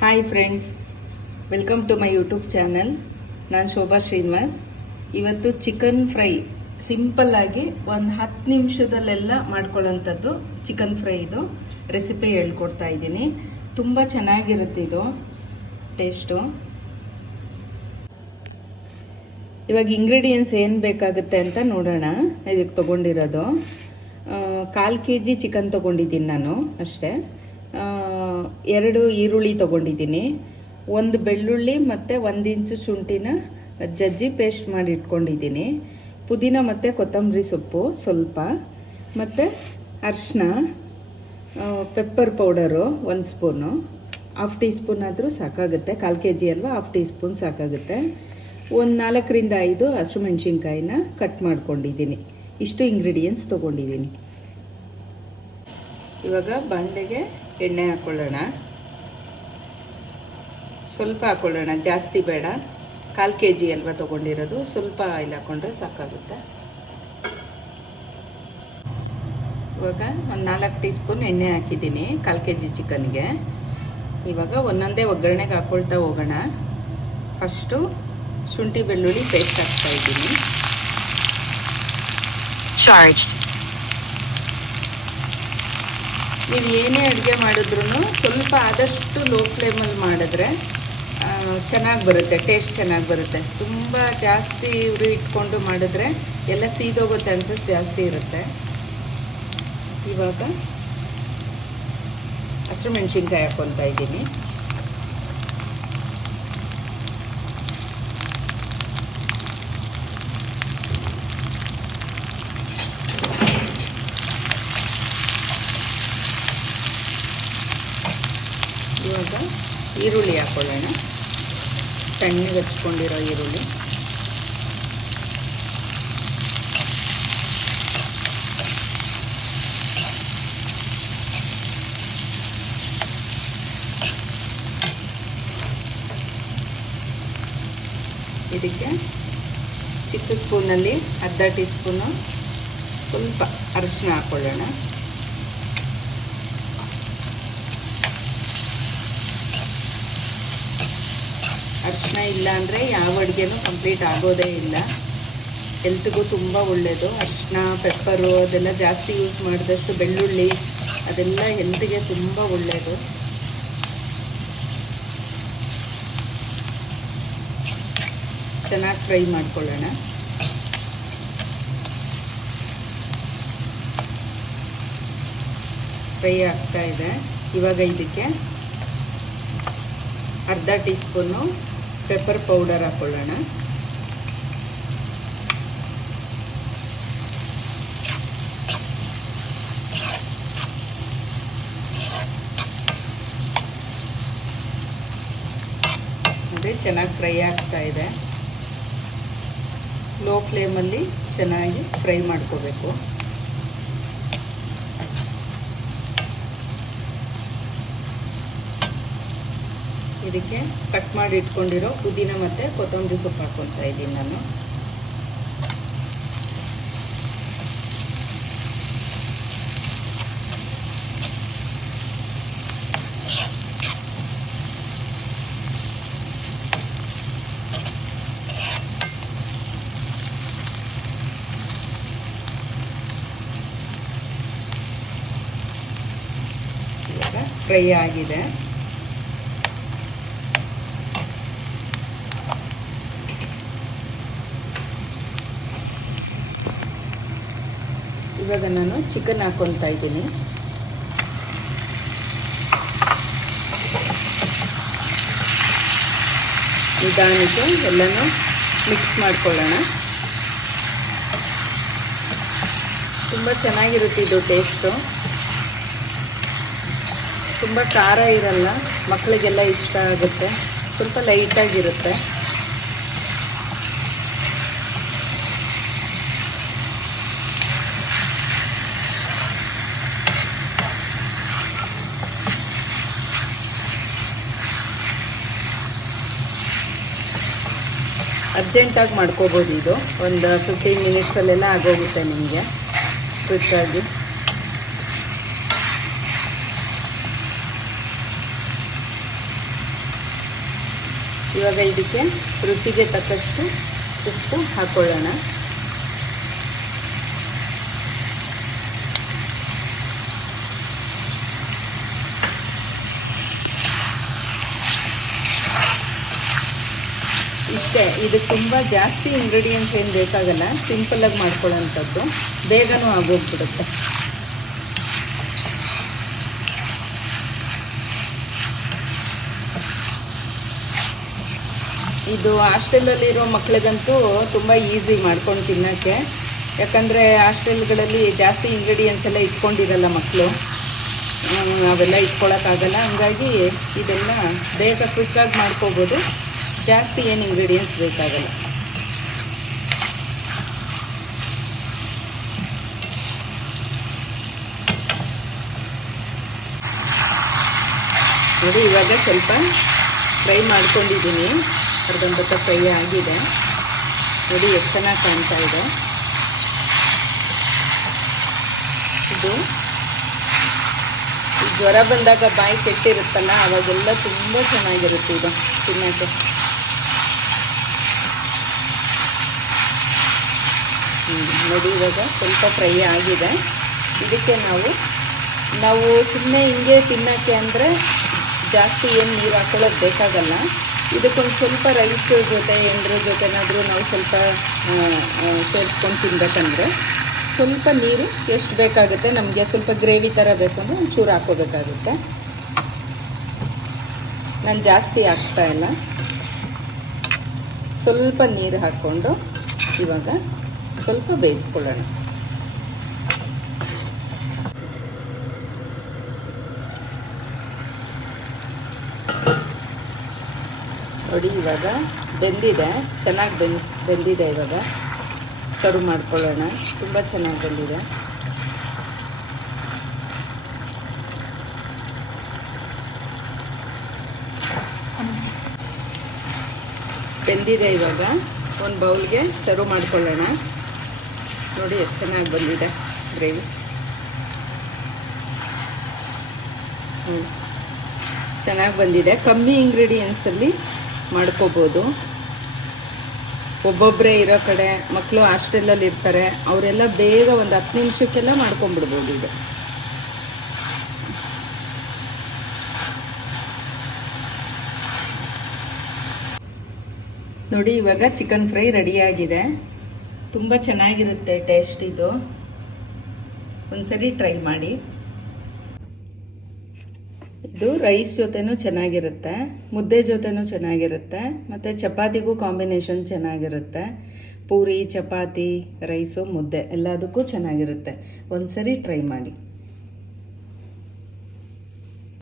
Hi friends welcome to my YouTube channel ನಾನು ಶೋಭಾ ಶ್ರೀನಿವಾಸ್. ಇವತ್ತು chicken fry simple ಆಗಿ ಒಂದು ಹತ್ತು ನಿಮಿಷದಲ್ಲೆಲ್ಲ ಮಾಡ್ಕೊಳ್ಳೋಂಥದ್ದು ಚಿಕನ್ ಫ್ರೈ ಇದು. ರೆಸಿಪಿ ಹೇಳ್ಕೊಡ್ತಾ ಇದ್ದೀನಿ. ತುಂಬ ಚೆನ್ನಾಗಿರುತ್ತೆ ಇದು. ಟೇಸ್ಟು ಇವಾಗ ಇಂಗ್ರೀಡಿಯೆಂಟ್ಸ್ ಏನು ಬೇಕಾಗುತ್ತೆ ಅಂತ ನೋಡೋಣ. ಇದಕ್ಕೆ ತೊಗೊಂಡಿರೋದು. ಕಾಲು ಕೆ ಜಿ ಚಿಕನ್ ತೊಗೊಂಡಿದ್ದೀನಿ ನಾನು ಅಷ್ಟೇ. ಎರಡು ಈರುಳ್ಳಿ ತೊಗೊಂಡಿದ್ದೀನಿ. ಒಂದು ಬೆಳ್ಳುಳ್ಳಿ ಮತ್ತು ಒಂದು ಇಂಚು ಶುಂಠಿನ ಜಜ್ಜಿ ಪೇಸ್ಟ್ ಮಾಡಿ ಇಟ್ಕೊಂಡಿದ್ದೀನಿ. ಪುದೀನ ಮತ್ತು ಕೊತ್ತಂಬರಿ ಸೊಪ್ಪು ಸ್ವಲ್ಪ. ಮತ್ತು ಅರ್ಶಿನ ಪೆಪ್ಪರ್ ಪೌಡರು ಒಂದು ಸ್ಪೂನು ಹಾಫ್ ಟೀ ಸ್ಪೂನ್ ಆದರೂ ಸಾಕಾಗುತ್ತೆ. ಕಾಲು ಕೆ ಜಿ ಅಲ್ವಾ ಹಾಫ್ ಟೀ ಸ್ಪೂನ್ ಸಾಕಾಗುತ್ತೆ. ಒಂದು ನಾಲ್ಕರಿಂದ ಐದು ಹಸಿಮೆಣ್ಸಿನ್ಕಾಯಿನ ಕಟ್ ಮಾಡ್ಕೊಂಡಿದ್ದೀನಿ. ಇಷ್ಟು ಇಂಗ್ರೀಡಿಯೆಂಟ್ಸ್ ತೊಗೊಂಡಿದ್ದೀನಿ. ಇವಾಗ ಬಾಂಡೆಗೆ ಎಣ್ಣೆ ಹಾಕ್ಕೊಳ್ಳೋಣ ಸ್ವಲ್ಪ ಹಾಕ್ಕೊಳ್ಳೋಣ ಜಾಸ್ತಿ ಬೇಡ. ಕಾಲು ಕೆ ಜಿ ಅಲ್ವಾ ತೊಗೊಂಡಿರೋದು, ಸ್ವಲ್ಪ ಆಯಿಲ್ ಹಾಕ್ಕೊಂಡ್ರೆ ಸಾಕಾಗುತ್ತೆ. ಇವಾಗ ಒಂದು ನಾಲ್ಕು ಟೀ ಸ್ಪೂನ್ ಎಣ್ಣೆ ಹಾಕಿದ್ದೀನಿ, ಕಾಲು ಕೆ ಜಿ ಚಿಕನ್ಗೆ. ಇವಾಗ ಒಂದೊಂದೇ ಒಗ್ಗರಣೆಗೆ ಹಾಕ್ಕೊಳ್ತಾ ಹೋಗೋಣ. ಫಸ್ಟು ಶುಂಠಿ ಬೆಳ್ಳುಳ್ಳಿ ಪೇಸ್ಟ್ ಹಾಕ್ತಾ ಇದ್ದೀನಿ. Charged. ನೀವು ಏನೇ ಅಡುಗೆ ಮಾಡಿದ್ರೂ ಸ್ವಲ್ಪ ಆದಷ್ಟು ಲೋ ಫ್ಲೇಮಲ್ಲಿ ಮಾಡಿದ್ರೆ ಚೆನ್ನಾಗಿ ಬರುತ್ತೆ ಟೇಸ್ಟ್ ಚೆನ್ನಾಗಿ ಬರುತ್ತೆ. ತುಂಬ ಜಾಸ್ತಿ ಉರಿ ಇಟ್ಕೊಂಡು ಮಾಡಿದ್ರೆ ಎಲ್ಲ ಸೀದೋಗೋ ಚಾನ್ಸಸ್ ಜಾಸ್ತಿ ಇರುತ್ತೆ. ಇವಾಗ ಹಸಿರು ಮೆಣಸಿನ್ಕಾಯಿ ಹಾಕ್ಕೊತಾ ಇದ್ದೀನಿ ಇವಾಗ ಈರುಳ್ಳಿ ಹಾಕ್ಕೊಳ್ಳೋಣ ತಣ್ಣಗೆ ಹಚ್ಕೊಂಡಿರೋ ಈರುಳ್ಳಿ. ಇದಕ್ಕೆ ಚಿಕ್ಕ ಸ್ಪೂನಲ್ಲಿ ಅರ್ಧ ಟೀ ಸ್ಪೂನು ಸ್ವಲ್ಪ ಅರಿಶಿನ ಹಾಕ್ಕೊಳ್ಳೋಣ ಅರಿಶಿನ ಇಲ್ಲ ಅಂದರೆ ಯಾವ ಅಡುಗೆನೂ ಕಂಪ್ಲೀಟ್ ಆಗೋದೇ ಇಲ್ಲ. ಹೆಲ್ತ್ಗೂ ತುಂಬ ಒಳ್ಳೆಯದು ಅರಿಶಿನ ಪೆಪ್ಪರು ಅದೆಲ್ಲ ಜಾಸ್ತಿ ಯೂಸ್ ಮಾಡಿದಷ್ಟು ಬೆಳ್ಳುಳ್ಳಿ ಅದೆಲ್ಲ ಹೆಲ್ತ್ಗೆ ತುಂಬ ಒಳ್ಳೆಯದು ಚೆನ್ನಾಗಿ ಫ್ರೈ ಮಾಡ್ಕೊಳ್ಳೋಣ. ಫ್ರೈ ಆಗ್ತಾ ಇದೆ. ಇವಾಗ ಇದಕ್ಕೆ ಅರ್ಧ ಟೀ ಸ್ಪೂನು ಪೆಪ್ಪರ್ ಪೌಡರ್ ಹಾಕ್ಕೊಳ್ಳೋಣ ಅದೇ ಚೆನ್ನಾಗಿ ಫ್ರೈ ಆಗ್ತಾ ಇದೆ. ಲೋ ಫ್ಲೇಮಲ್ಲಿ ಚೆನ್ನಾಗಿ ಫ್ರೈ ಮಾಡ್ಕೋಬೇಕು. ಇದಕ್ಕೆ ಕಟ್ ಮಾಡಿ ಇಟ್ಕೊಂಡಿರೋ ಪುದೀನ ಮತ್ತು ಕೊತ್ತಂಬರಿ ಸೊಪ್ಪು ಹಾಕ್ಕೊತಾ ಇದ್ದೀನಿ ನಾನು. ಫ್ರೈ ಆಗಿದೆ. ಇವಾಗ ನಾನು ಚಿಕನ್ ಹಾಕ್ಕೊತಾ ಇದ್ದೀನಿ. ನಿಧಾನಕ್ಕೆ ಎಲ್ಲನೂ ಮಿಕ್ಸ್ ಮಾಡ್ಕೊಳ್ಳೋಣ. ತುಂಬ ಚೆನ್ನಾಗಿರುತ್ತೆ ಇದು ಟೇಸ್ಟು ತುಂಬ ಖಾರ ಇರಲ್ಲ ಮಕ್ಕಳಿಗೆಲ್ಲ ಇಷ್ಟ ಆಗುತ್ತೆ. ಸ್ವಲ್ಪ ಲೈಟಾಗಿರುತ್ತೆ ಅರ್ಜೆಂಟಾಗಿ ಮಾಡ್ಕೋಬೋದು ಇದು. ಒಂದು ಫಿಫ್ಟೀನ್ ಮಿನಿಟ್ಸಲ್ಲೆಲ್ಲ ಆಗೋಗುತ್ತೆ ನಿಮಗೆ. ಕ್ವಿಕ್ಕಾಗಿ ಇವಾಗ ಇದಕ್ಕೆ ರುಚಿಗೆ ತಕ್ಕಷ್ಟು ಉಪ್ಪು ಹಾಕ್ಕೊಳ್ಳೋಣ ಇದು ತುಂಬ ಜಾಸ್ತಿ ಇಂಗ್ರೀಡಿಯೆಂಟ್ಸ್ ಏನು ಬೇಕಾಗಲ್ಲ ಸಿಂಪಲ್ಲಾಗಿ ಮಾಡ್ಕೊಳ್ಳೋಂಥದ್ದು. ಬೇಗನೂ ಆಗೋಗ್ಬಿಡುತ್ತೆ. ಇದು ಹಾಸ್ಟೆಲಲ್ಲಿರೋ ಮಕ್ಕಳಿಗಂತೂ ತುಂಬ ಈಸಿ ಮಾಡ್ಕೊಂಡು ತಿನ್ನೋಕ್ಕೆ. ಯಾಕಂದರೆ ಹಾಸ್ಟೆಲ್ಗಳಲ್ಲಿ ಜಾಸ್ತಿ ಇಂಗ್ರೀಡಿಯೆಂಟ್ಸ್ ಎಲ್ಲ ಇಟ್ಕೊಂಡಿರಲ್ಲ ಮಕ್ಕಳು ಅವೆಲ್ಲ ಇಟ್ಕೊಳಕ್ಕಾಗಲ್ಲ. ಹಂಗಾಗಿ ಇದನ್ನು ಬೇಗ ಕ್ವಿಕ್ಕಾಗಿ ಮಾಡ್ಕೋಬೋದು. ಜಾಸ್ತಿ ಏನು ಇಂಗ್ರೀಡಿಯೆಂಟ್ಸ್ ಬೇಕಾಗಲ್ಲ. ನೋಡಿ, ಇವಾಗ ಸ್ವಲ್ಪ ಫ್ರೈ ಮಾಡ್ಕೊಂಡಿದ್ದೀನಿ. ಅರ್ಧಂಬತ್ತ ಫ್ರೈ ಆಗಿದೆ. ನೋಡಿ, ಎಷ್ಟು ಚೆನ್ನಾಗಿ ಕಾಣ್ತಾ ಇದೆ. ಇದು ಜ್ವರ ಬಂದಾಗ ಬಾಯಿ ಕೆಟ್ಟಿರುತ್ತಲ್ಲ, ಅವಾಗೆಲ್ಲ ತುಂಬ ಚೆನ್ನಾಗಿರುತ್ತೆ ಇದು ತಿನ್ನೋಕ್ಕೆ. ನೋಡಿ ಇವಾಗ ಸ್ವಲ್ಪ ಫ್ರೈ ಆಗಿದೆ. ಇದಕ್ಕೆ ನಾವು ನಾವು ಸುಮ್ಮನೆ ಹಿಂಗೆ ತಿನ್ನೋಕ್ಕೆ ಅಂದರೆ ಜಾಸ್ತಿ ಏನು ನೀರು ಹಾಕೊಳ್ಳೋದು ಬೇಕಾಗಲ್ಲ. ಇದಕ್ಕೊಂದು ಸ್ವಲ್ಪ ರೈಸ್ ಜೊತೆ ಎಂಡ್ರ ಜೊತೆನಾದರೂ ನಾವು ಸ್ವಲ್ಪ ಸೇರಿಸ್ಕೊಂಡು ತಿನ್ಬೇಕಂದ್ರೆ ಸ್ವಲ್ಪ ನೀರು ಎಷ್ಟು ಬೇಕಾಗುತ್ತೆ, ನಮಗೆ ಸ್ವಲ್ಪ ಗ್ರೇವಿ ಥರ ಬೇಕು ಅಂದರೆ ಒಂಚೂರು ಹಾಕೋಬೇಕಾಗುತ್ತೆ ನಾನು ಜಾಸ್ತಿ ಹಾಕ್ತಾ ಇಲ್ಲ. ಸ್ವಲ್ಪ ನೀರು ಹಾಕ್ಕೊಂಡು ಇವಾಗ ಸ್ವಲ್ಪ ಬೇಯಿಸ್ಕೊಳ್ಳೋಣ. ನೋಡಿ, ಇವಾಗ ಬೆಂದಿದೆ. ಚೆನ್ನಾಗಿ ಬೆಂದ್, ಬೆಂದಿದೆ ಇವಾಗ. ಸರ್ವ್ ಮಾಡ್ಕೊಳ್ಳೋಣ. ತುಂಬ ಚೆನ್ನಾಗಿ ಬಂದಿದೆ. ಬೆಂದಿದೆ ಇವಾಗ. ಒಂದು ಬೌಲ್ಗೆ ಸರ್ವ್ ಮಾಡ್ಕೊಳ್ಳೋಣ. ನೋಡಿ ಎಷ್ಟು ಚೆನ್ನಾಗಿ ಬಂದಿದೆ ಗ್ರೇವಿ. ಚೆನ್ನಾಗಿ ಬಂದಿದೆ. ಕಮ್ಮಿ ಇಂಗ್ರೀಡಿಯೆಂಟ್ಸಲ್ಲಿ ಮಾಡ್ಕೋಬೋದು. ಒಬ್ಬೊಬ್ಬರೇ ಇರೋ ಕಡೆ ಮಕ್ಕಳು ಹಾಸ್ಟೆಲಲ್ಲಿ ಇರ್ತಾರೆ, ಅವರೆಲ್ಲ ಬೇಗ ಒಂದು ಹತ್ತು ನಿಮಿಷಕ್ಕೆಲ್ಲ ಮಾಡ್ಕೊಂಬಿಡ್ಬೋದು ಇದು ನೋಡಿ, ಇವಾಗ ಚಿಕನ್ ಫ್ರೈ ರೆಡಿಯಾಗಿದೆ ತುಂಬ ಚೆನ್ನಾಗಿರುತ್ತೆ ಟೇಸ್ಟ್ ಇದು. ಒಂದ್ಸರಿ ಟ್ರೈ ಮಾಡಿ. ಇದು ರೈಸ್ ಜೊತೆನೂ ಚೆನ್ನಾಗಿರುತ್ತೆ, ಮುದ್ದೆ ಜೊತೆನೂ ಚೆನ್ನಾಗಿರುತ್ತೆ, ಮತ್ತು ಚಪಾತಿಗೂ ಕಾಂಬಿನೇಷನ್ ಚೆನ್ನಾಗಿರುತ್ತೆ. ಪೂರಿ, ಚಪಾತಿ, ರೈಸು, ಮುದ್ದೆ ಎಲ್ಲದಕ್ಕೂ ಚೆನ್ನಾಗಿರುತ್ತೆ. ಒಂದ್ಸರಿ ಟ್ರೈ ಮಾಡಿ.